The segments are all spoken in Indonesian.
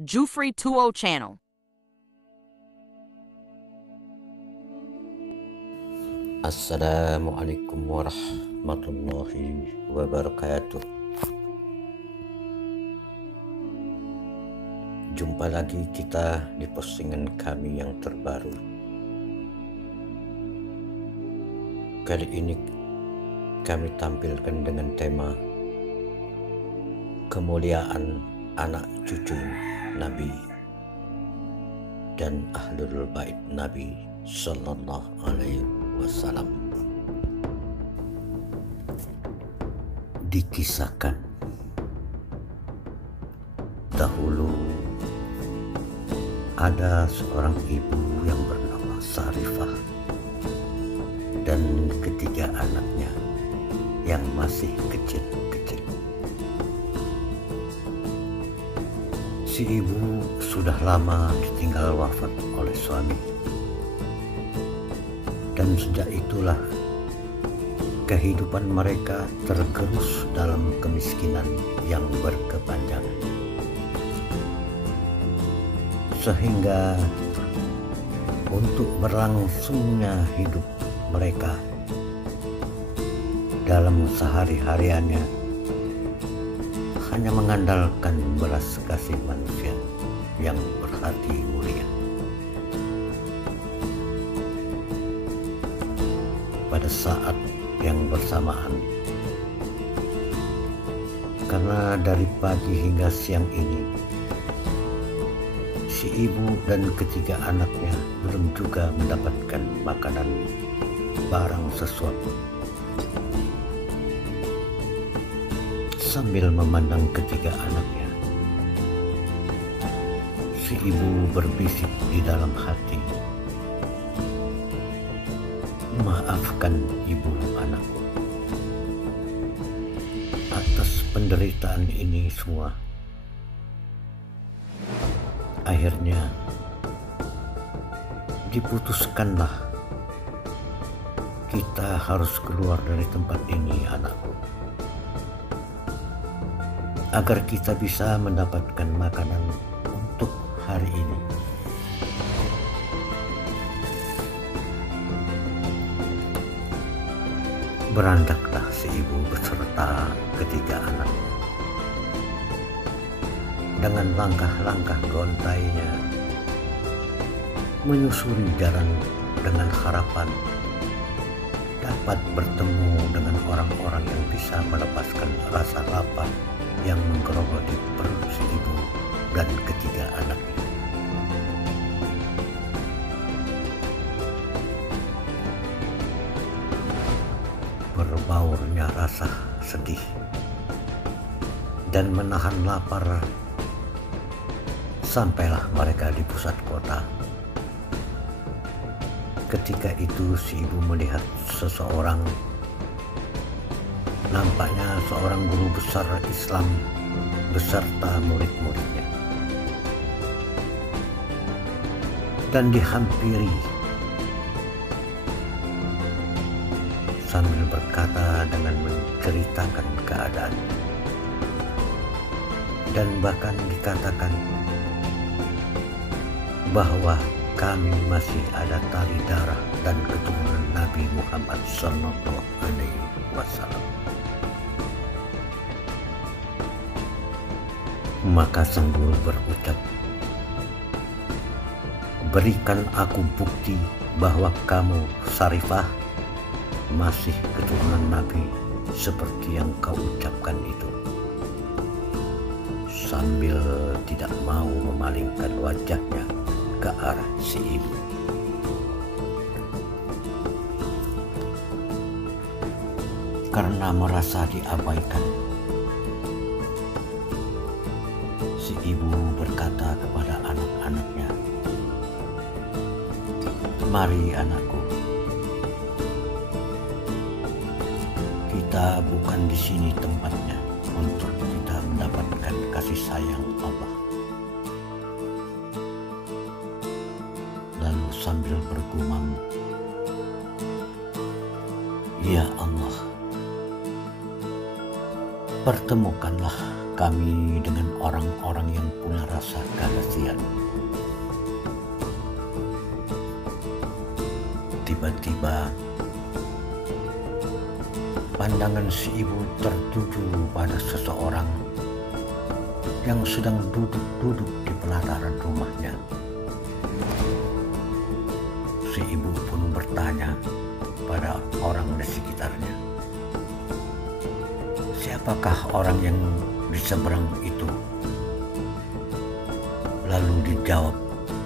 Jufrey 20 channel. Assalamualaikum warahmatullahi wabarakatuh. Jumpa lagi kita di postingan kami yang terbaru. Kali ini kami tampilkan dengan tema kemuliaan anak cucu Nabi dan Ahlul Bait Nabi Sallallahu Alaihi Wasallam. Dikisahkan dahulu ada seorang ibu yang bernama Sarifah dan ketiga anaknya yang masih kecil-kecil. Si ibu sudah lama ditinggal wafat oleh suami, dan sejak itulah kehidupan mereka tergerus dalam kemiskinan yang berkepanjangan, sehingga untuk berlangsungnya hidup mereka dalam sehari-hariannya hanya mengandalkan belas kasih manusia yang berhati mulia. Pada saat yang bersamaan, karena dari pagi hingga siang ini si ibu dan ketiga anaknya belum juga mendapatkan makanan barang sesuatu. Sambil memandang ketiga anaknya, si ibu berbisik di dalam hati, "Maafkan ibu anakku atas penderitaan ini semua." Akhirnya diputuskanlah, "Kita harus keluar dari tempat ini, anakku, agar kita bisa mendapatkan makanan untuk hari ini." Berandaklah si ibu beserta ketiga anaknya. Dengan langkah-langkah gontainya menyusuri jalan dengan harapan dapat bertemu dengan orang-orang yang bisa melepaskan rasa lapar yang menggerogoti perut si ibu dan ketiga anaknya. Berbaurnya rasa sedih dan menahan lapar, sampailah mereka di pusat kota. Ketika itu si ibu melihat seseorang, nampaknya seorang guru besar Islam beserta murid-muridnya, dan dihampiri sambil berkata dengan menceritakan keadaan, dan bahkan dikatakan bahwa kami masih ada tali darah dan keturunan Nabi Muhammad Sallallahu Alaihi Wasallam. Maka sang guru berucap, "Berikan aku bukti bahwa kamu, Sarifah, masih keturunan Nabi seperti yang kau ucapkan itu," sambil tidak mau memalingkan wajahnya ke arah si ibu. Karena merasa diabaikan, si ibu berkata kepada anak-anaknya, "Mari anakku, kita bukan di sini tempatnya untuk kita mendapatkan kasih sayang Allah." Lalu sambil bergumam, "Ya Allah, pertemukanlah kami dengan orang-orang yang punya rasa kasihan. Tiba-tiba pandangan si ibu tertuju pada seseorang yang sedang duduk-duduk di pelataran rumahnya. Si ibu pun bertanya pada orang di sekitarnya, "Siapakah orang yang di seberang itu?" Lalu dijawab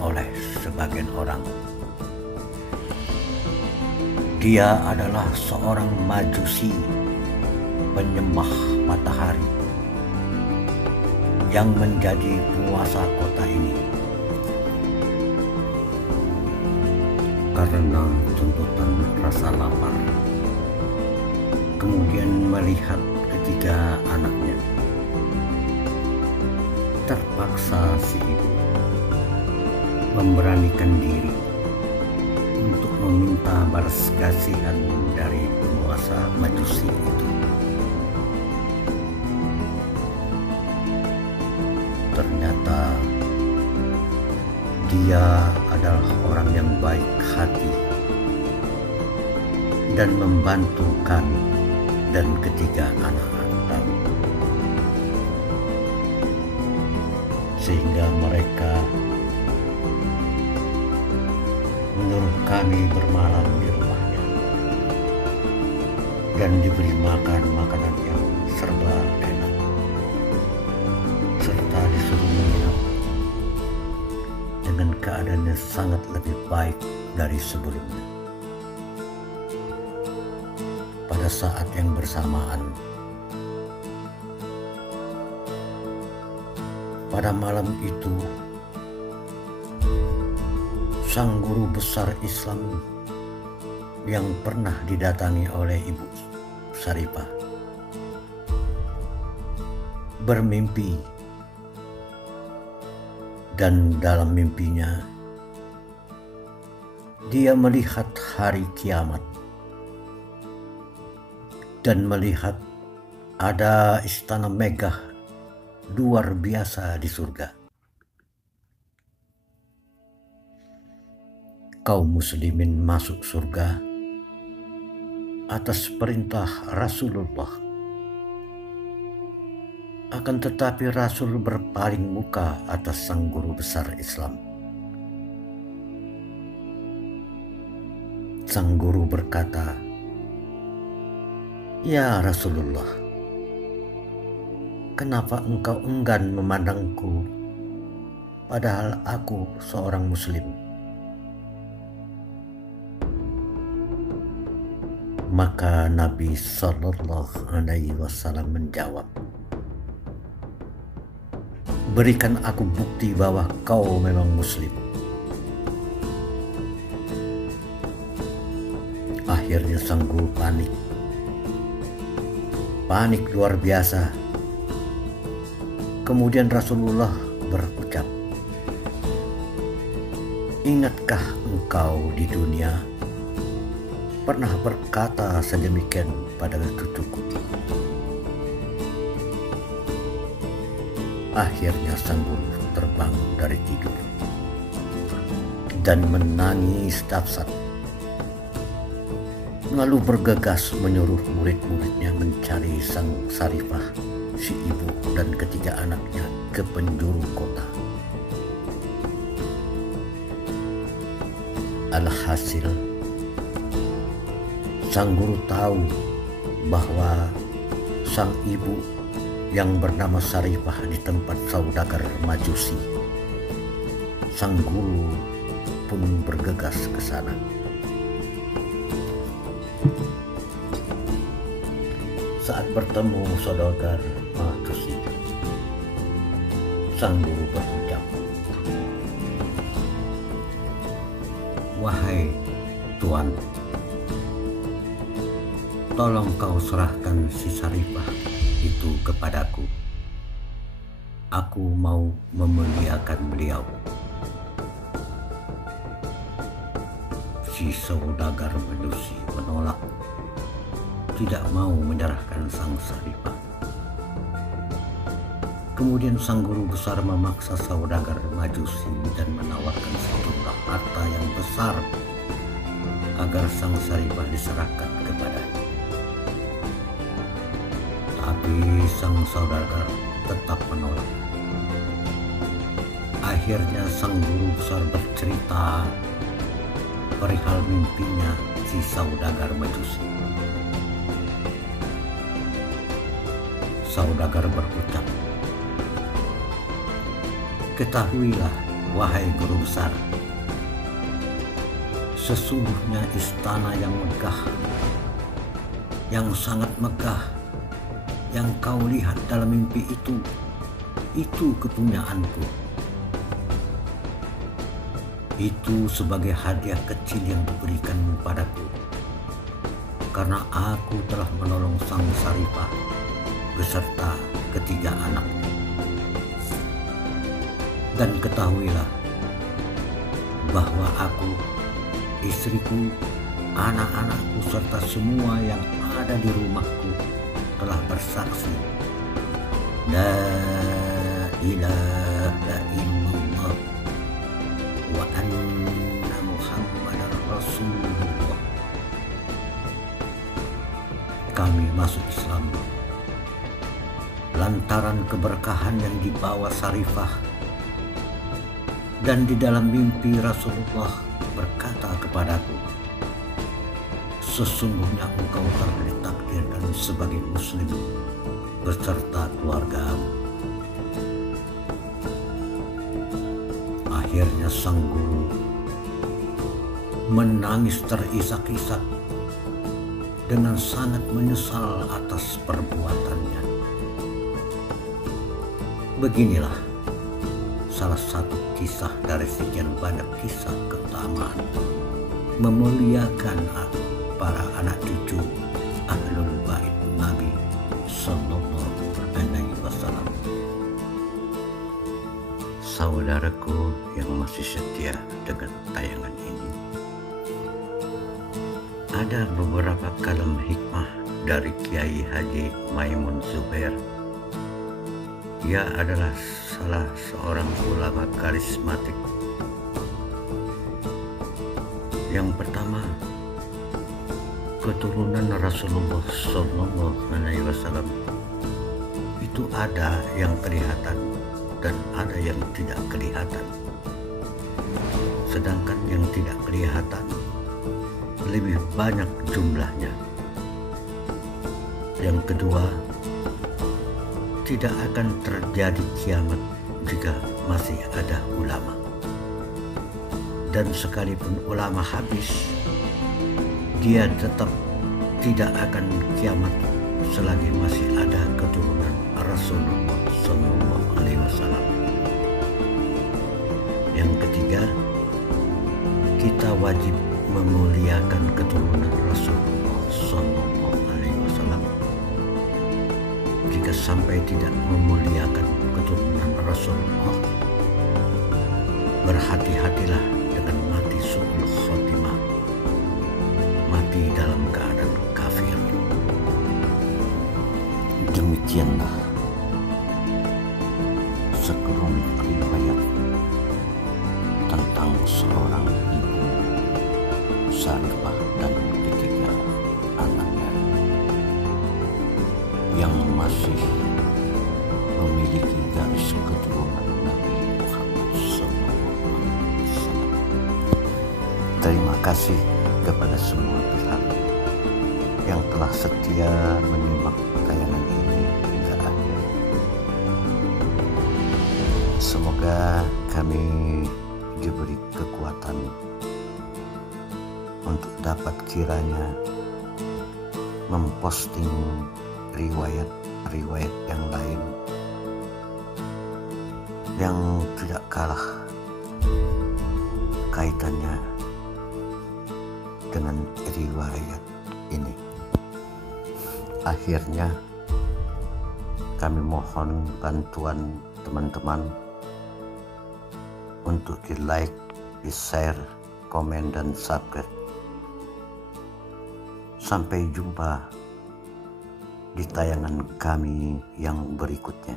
oleh sebagian orang, "Dia adalah seorang majusi penyembah matahari yang menjadi penguasa kota ini." Karena tuntutan rasa lapar, kemudian melihat ketiga anaknya, terpaksa si ibu memberanikan diri untuk meminta balas kasihan dari penguasa majusi itu. Ternyata dia adalah orang yang baik hati dan membantu kami dan ketiga anak-anak kami, sehingga mereka menyuruh kami bermalam di rumahnya dan diberi makan makanan yang serba enak, serta disuruh menginap dengan keadaannya sangat lebih baik dari sebelumnya. Pada saat yang bersamaan, pada malam itu, sang guru besar Islam yang pernah didatangi oleh Ibu Syarifah bermimpi, dan dalam mimpinya dia melihat hari kiamat dan melihat ada istana megah luar biasa di surga. Kaum muslimin masuk surga atas perintah Rasulullah. Akan tetapi Rasul berpaling muka atas sang guru besar Islam. Sang guru berkata, "Ya Rasulullah, kenapa engkau enggan memandangku, padahal aku seorang muslim?" Maka Nabi Sallallahu Alaihi Wasallam menjawab, "Berikan aku bukti bahwa kau memang muslim." Akhirnya sang guru panik luar biasa. Kemudian Rasulullah berucap, "Ingatkah engkau di dunia pernah berkata sedemikian pada cucuku?" Akhirnya sang guru terbangun dari tidur dan menangis dahsyat, lalu bergegas menyuruh murid-muridnya mencari sang Syarifah, si ibu dan ketiga anaknya ke penjuru kota. Alhasil, sang guru tahu bahwa sang ibu yang bernama Syarifah di tempat saudagar majusi. Sang guru pun bergegas ke sana. Saat bertemu saudagar majusi, sang guru berucap, "Wahai Tuan, tolong kau serahkan si Syarifah itu kepadaku. Aku mau memuliakan beliau." Si saudagar majusi menolak, tidak mau menyerahkan sang Syarifah. Kemudian sang guru besar memaksa saudagar Majusi dan menawarkan sejumlah harta yang besar agar sang Saripah diserahkan kepadanya. Tapi sang saudagar tetap menolak. Akhirnya sang guru besar bercerita perihal mimpinya si saudagar Majusi. Saudagar berucap, "Ketahuilah, wahai guru besar, sesungguhnya istana yang megah, yang sangat megah, yang kau lihat dalam mimpi itu kepunyaanku. Itu sebagai hadiah kecil yang diberikan padaku, karena aku telah menolong sang Saripah beserta ketiga anaknya. Dan ketahuilah bahwa aku, istriku, anak-anakku, serta semua yang ada di rumahku telah bersaksi La ilaha illallah wa anna Muhammadar Rasulullah. Kami masuk Islam lantaran keberkahan yang dibawa Saripah. Dan di dalam mimpi Rasulullah berkata kepadaku, sesungguhnya engkau telah ditakdirkan sebagai muslim beserta keluargamu." Akhirnya sang guru menangis terisak-isak dengan sangat menyesal atas perbuatannya. Beginilah salah satu kisah dari sekian banyak kisah keutamaan memuliakan para anak cucu Ahlul Bait Nabi Sallallahu Alaihi Wasallam. Saudaraku yang masih setia dengan tayangan ini, ada beberapa kalam hikmah dari Kiai Haji Maimun Zubair. Ia adalah salah seorang ulama karismatik. Yang pertama, keturunan Rasulullah Sallallahu Alaihi Wasallam itu ada yang kelihatan dan ada yang tidak kelihatan. Sedangkan yang tidak kelihatan lebih banyak jumlahnya. Yang kedua, tidak akan terjadi kiamat jika masih ada ulama. Dan sekalipun ulama habis, dia tetap tidak akan kiamat selagi masih ada keturunan Rasulullah Sallallahu Alaihi Wasallam. Yang ketiga, kita wajib memuliakan keturunan Rasulullah Sallallahu Alaihi Wasallam. Jika sampai tidak memuliakan keturunan Rasulullah, berhati-hatilah dengan mati su'ul khotimah, mati dalam keadaan kafir. Demikianlah sekelumit riwayat tentang seorang ibu Saripah dan ketiga anaknya yang masih memiliki garis keturunan Nabi Muhammad SAW. Terima kasih kepada semua pihak yang telah setia menyimak tayangan ini hingga akhir. Semoga kami diberi kekuatan untuk dapat kiranya memposting riwayat-riwayat yang lain yang tidak kalah kaitannya dengan riwayat ini. Akhirnya kami mohon bantuan teman-teman untuk di like, di share, komen, dan subscribe. Sampai jumpa di tayangan kami yang berikutnya.